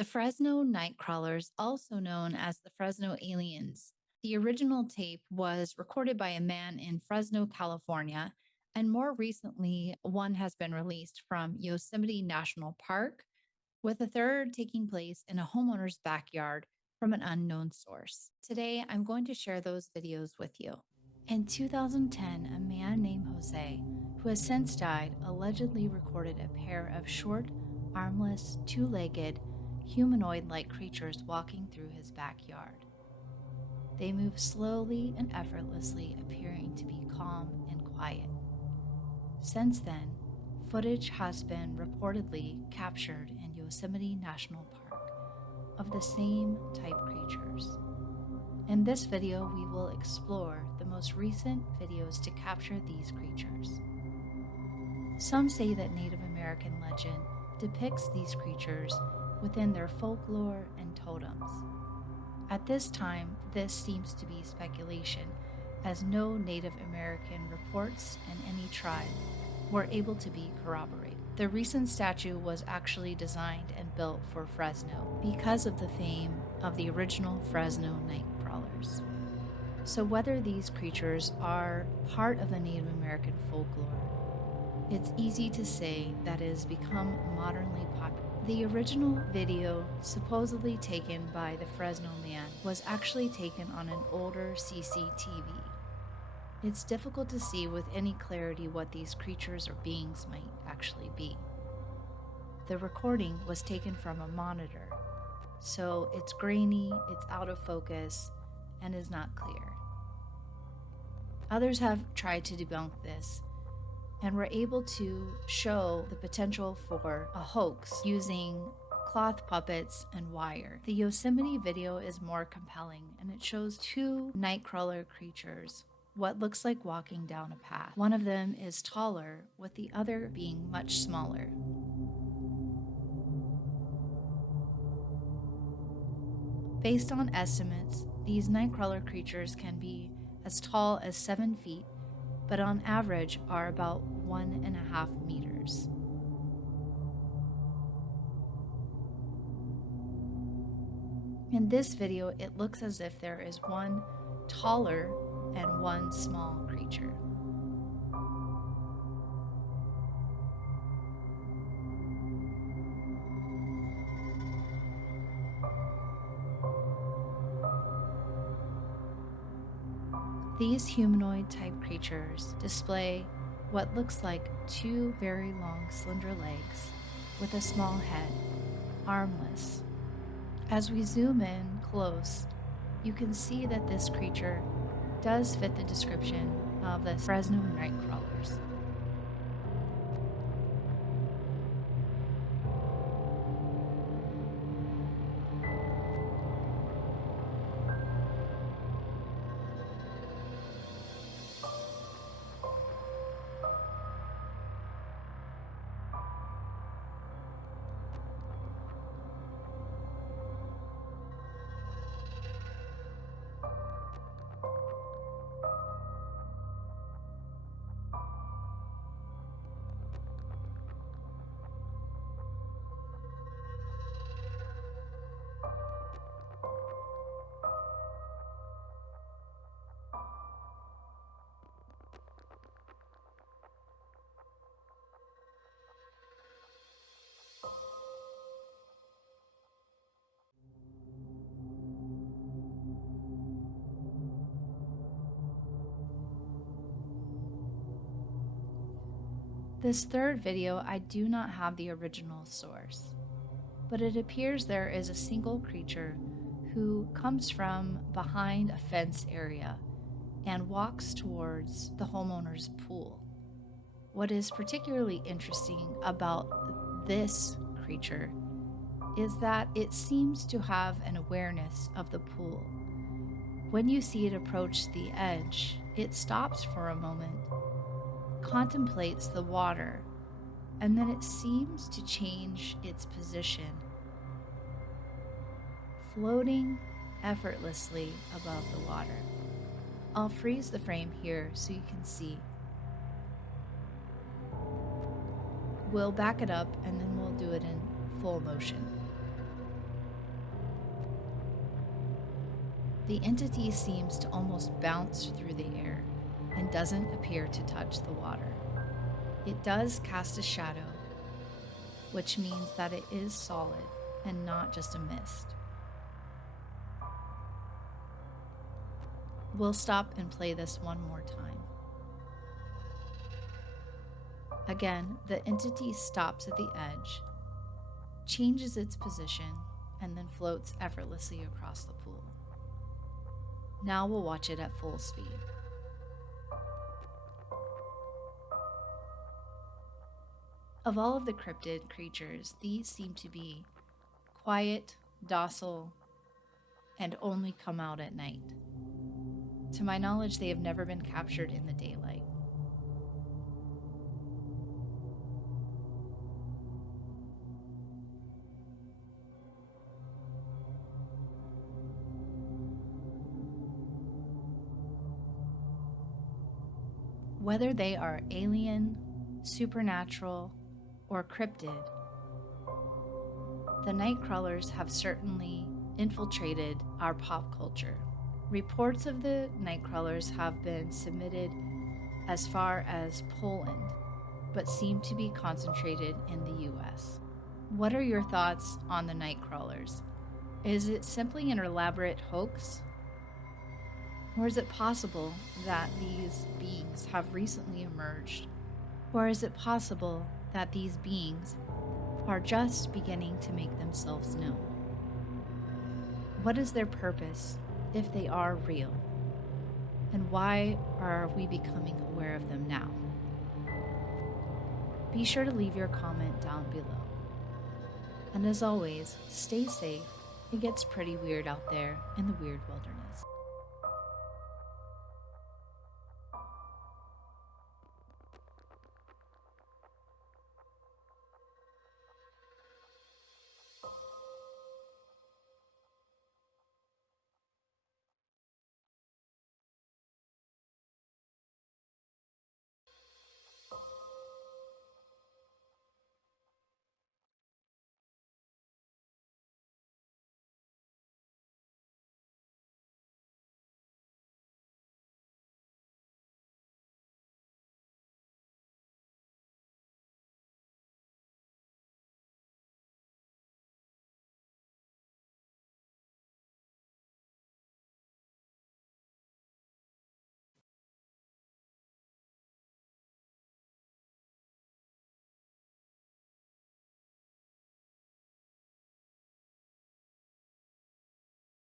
The Fresno Nightcrawlers, also known as the Fresno Aliens. The original tape was recorded by a man in Fresno, California, and more recently, one has been released from Yosemite National Park, with a third taking place in a homeowner's backyard from an unknown source. Today, I'm going to share those videos with you. In 2010, a man named Jose, who has since died, allegedly recorded a pair of short, armless, two-legged, humanoid-like creatures walking through his backyard. They move slowly and effortlessly, appearing to be calm and quiet. Since then, footage has been reportedly captured in Yosemite National Park of the same type creatures. In this video, we will explore the most recent videos to capture these creatures. Some say that Native American legend depicts these creatures within their folklore and totems. At this time, this seems to be speculation, as no Native American reports in any tribe were able to be corroborated. The recent statue was actually designed and built for Fresno because of the fame of the original Fresno Nightcrawlers. So whether these creatures are part of the Native American folklore, it's easy to say that it has become modernly popular. The original video, supposedly taken by the Fresno man, was actually taken on an older CCTV. It's difficult to see with any clarity what these creatures or beings might actually be. The recording was taken from a monitor, so it's grainy, it's out of focus, and is not clear. Others have tried to debunk this and were able to show the potential for a hoax using cloth puppets and wire. The Yosemite video is more compelling, and it shows two nightcrawler creatures, what looks like walking down a path. One of them is taller, with the other being much smaller. Based on estimates, these nightcrawler creatures can be as tall as 7 feet, but on average are about 1.5 meters. In this video, it looks as if there is one taller and one small creature. These humanoid-type creatures display what looks like two very long, slender legs with a small head, armless. As we zoom in close, you can see that this creature does fit the description of the Fresno Nightcrawlers. This third video, I do not have the original source, but it appears there is a single creature who comes from behind a fence area and walks towards the homeowner's pool. What is particularly interesting about this creature is that it seems to have an awareness of the pool. When you see it approach the edge, it stops for a moment, contemplates the water, and then it seems to change its position, floating effortlessly above the water. I'll freeze the frame here so you can see. We'll back it up and then we'll do it in full motion. The entity seems to almost bounce through the air and doesn't appear to touch the water. It does cast a shadow, which means that it is solid and not just a mist. We'll stop and play this one more time. Again, the entity stops at the edge, changes its position, and then floats effortlessly across the pool. Now we'll watch it at full speed. Of all of the cryptid creatures, these seem to be quiet, docile, and only come out at night. To my knowledge, they have never been captured in the daylight. Whether they are alien, supernatural, or cryptid, the Nightcrawlers have certainly infiltrated our pop culture. Reports of the Nightcrawlers have been submitted as far as Poland, but seem to be concentrated in the US. What are your thoughts on the Nightcrawlers? Is it simply an elaborate hoax? Or is it possible that these beings have recently emerged? Or is it possible that these beings are just beginning to make themselves known? What is their purpose if they are real? And why are we becoming aware of them now? Be sure to leave your comment down below. And as always, stay safe. It gets pretty weird out there in the weird wilderness.